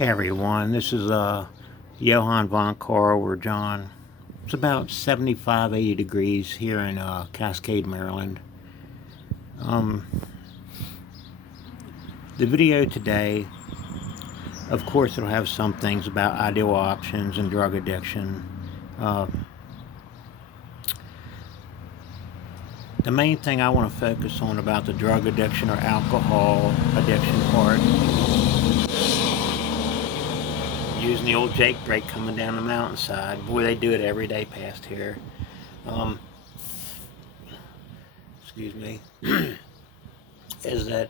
Hey everyone, this is Johann von Carl or John. It's about 75, 80 degrees here in Cascade, Maryland. Um, the video today, of course, it'll have some things about ideal options and drug addiction. Uh, the main thing I want to focus on about the drug addiction or alcohol addiction part, using the old Jake brake coming down the mountainside. Boy, they do it every day past here. Um, excuse me. Is that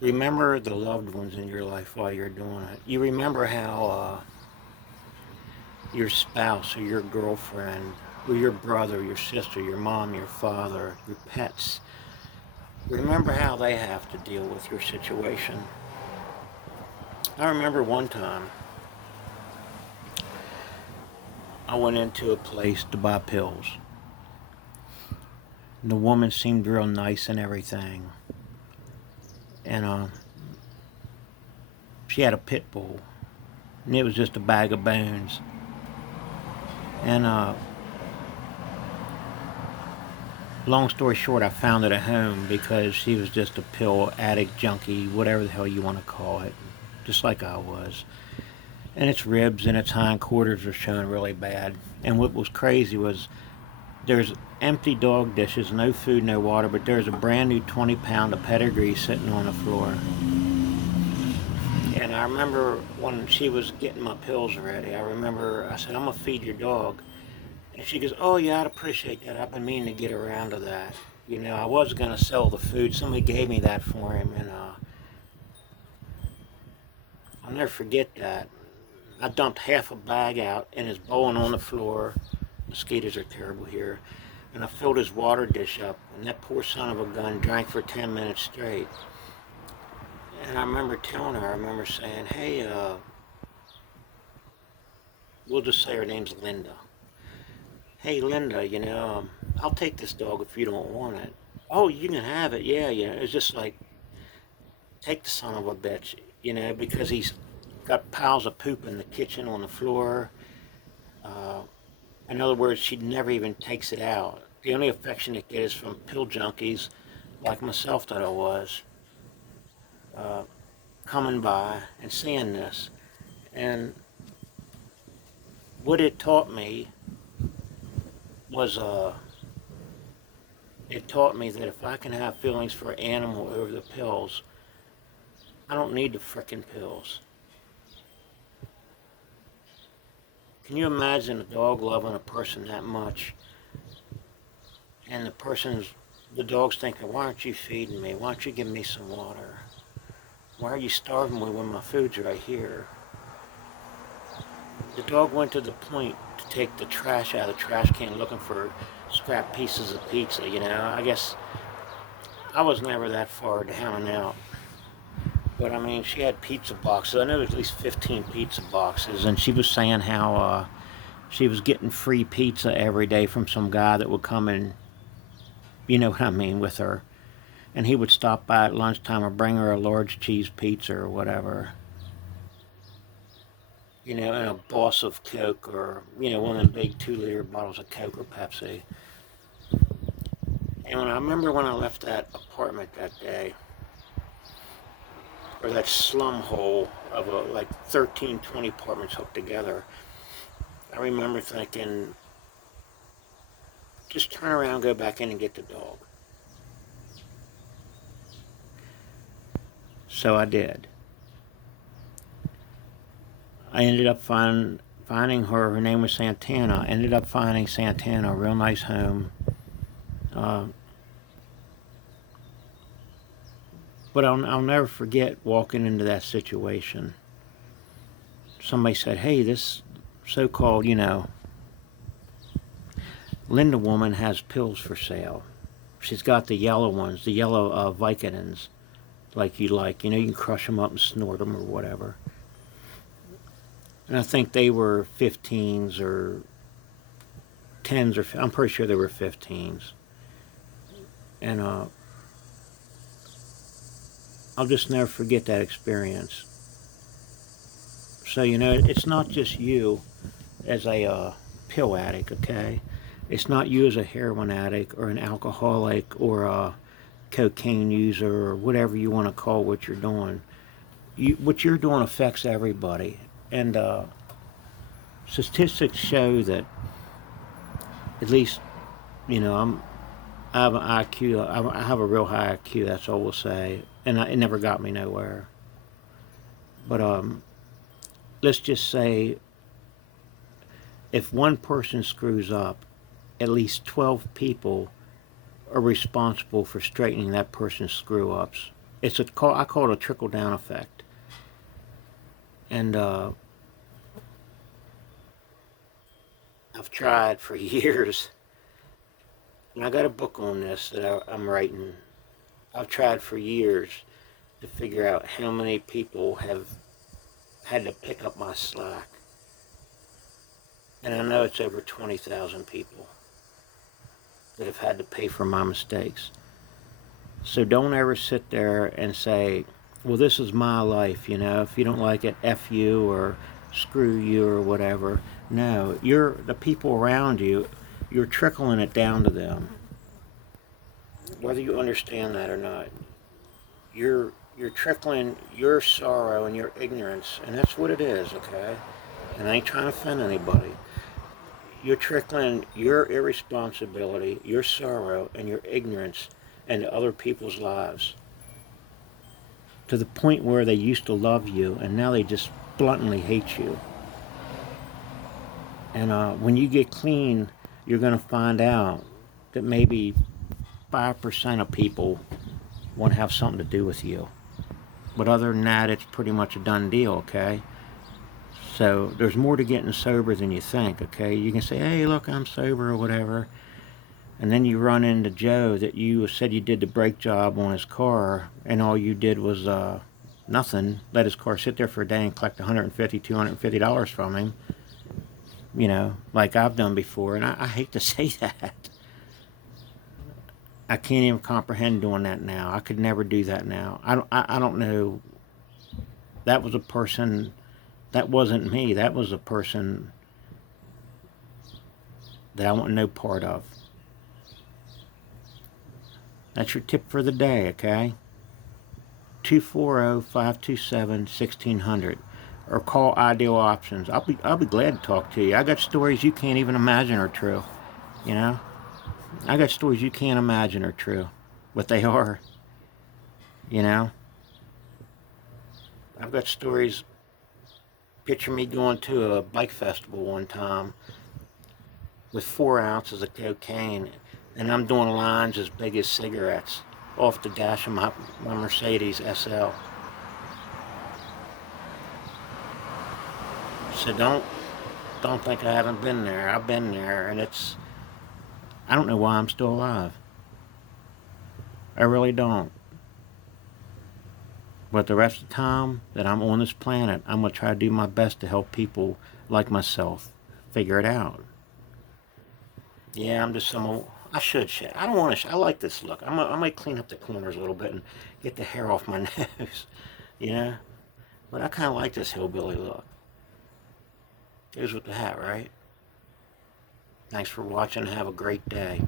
remember the loved ones in your life while you're doing it. You remember how your spouse or your girlfriend or your brother, your sister, your mom, your father, your pets, remember how they have to deal with your situation. I remember one time I went into a place to buy pills. The woman seemed real nice and everything. And she had a pit bull. And it was just a bag of bones. And long story short, I found it at home because she was just a pill addict, junkie, whatever the hell you want to call it, just like I was. And its ribs and its hindquarters were showing really bad. And what was crazy was there's empty dog dishes, no food, no water, but there's a brand new 20-pound of pedigree sitting on the floor. And I remember when she was getting my pills ready, I said, I'm going to feed your dog. And she goes, oh yeah, I'd appreciate that. I've been meaning to get around to that. You know, I was going to sell the food. Somebody gave me that for him. And I'll never forget that. I dumped half a bag out and it's bowling on the floor. Mosquitoes are terrible here. And I filled his water dish up. And that poor son of a gun drank for 10 minutes straight. And I remember telling her, I remember saying, hey, we'll just say her name's Linda. Hey, Linda, I'll take this dog if you don't want it. Oh, you can have it, yeah. It's just like, take the son of a bitch, because he's got piles of poop in the kitchen, on the floor. Uh, in other words, she never even takes it out. The only affection it gets is from pill junkies like myself that I was, uh, coming by and seeing this. And what it taught me was it taught me that if I can have feelings for an animal over the pills, I don't need the frickin' pills. Can you imagine a dog loving a person that much, and the dog's thinking, why aren't you feeding me? Why aren't you giving me some water? Why are you starving me when my food's right here? The dog went to the point to take the trash out of the trash can looking for scrap pieces of pizza, I guess I was never that far down and out. But I mean, she had pizza boxes. I know there's at least 15 pizza boxes, and she was saying how she was getting free pizza every day from some guy that would come and, you know what I mean, with her. And he would stop by at lunchtime or bring her a large cheese pizza or whatever. And a boss of Coke or, one of them big 2-liter bottles of Coke or Pepsi. And I remember when I left that apartment that day, or that slum hole of like 13, 20 apartments hooked together, I remember thinking, just turn around, go back in and get the dog. So I did. I ended up finding her. Her name was Santana. I ended up finding Santana a real nice home. Uh, but I'll never forget walking into that situation. Somebody said, hey, this so-called, Linda woman has pills for sale. She's got the yellow ones, the yellow Vicodins, like you like. You can crush them up and snort them or whatever. And I think they were 15s or 10s, or I'm pretty sure they were 15s. And I'll just never forget that experience. So, you know, it's not just you as a pill addict, okay? It's not you as a heroin addict or an alcoholic or a cocaine user or whatever you want to call what you're doing. What you're doing affects everybody. And statistics show that, at least, you know, I have an IQ. I have a real high IQ. That's all we'll say, and it never got me nowhere. But let's just say, if one person screws up, at least 12 people are responsible for straightening that person's screw ups. I call it a trickle down effect. And I've tried for years, and I got a book on this that I'm writing. I've tried for years to figure out how many people have had to pick up my slack. And I know it's over 20,000 people that have had to pay for my mistakes. So don't ever sit there and say, well, this is my life, you know, if you don't like it, F you or screw you or whatever. No, the people around you, you're trickling it down to them. Whether you understand that or not, you're trickling your sorrow and your ignorance, and that's what it is, okay? And I ain't trying to offend anybody. You're trickling your irresponsibility, your sorrow, and your ignorance into other people's lives, to the point where they used to love you and now they just bluntly hate you. And when you get clean, you're going to find out that maybe 5% of people want to have something to do with you. But other than that, it's pretty much a done deal, okay? So there's more to getting sober than you think, okay? You can say, hey, look, I'm sober or whatever. And then you run into Joe that you said you did the brake job on his car, and all you did was nothing. Let his car sit there for a day and collect $150, $250 from him. You know, like I've done before. And I hate to say that. I can't even comprehend doing that now. I could never do that now. I don't know. That was a person, that wasn't me. That was a person that I want no part of. That's your tip for the day, okay? 240-527-1600. Or call Ideal Options. I'll be glad to talk to you. I got stories you can't even imagine are true. You know? I got stories you can't imagine are true. But they are. You know? I've got stories. Picture me going to a bike festival one time with 4 ounces of cocaine, and I'm doing lines as big as cigarettes off the dash of my Mercedes SL. So don't think I haven't been there. I've been there, and I don't know why I'm still alive. I really don't. But the rest of the time that I'm on this planet, I'm going to try to do my best to help people like myself figure it out. Yeah, I'm just some old, I should shave. I don't want to I like this look. I might clean up the corners a little bit and get the hair off my nose. You know? But I kind of like this hillbilly look. Goes with the hat, right? Thanks for watching. Have a great day.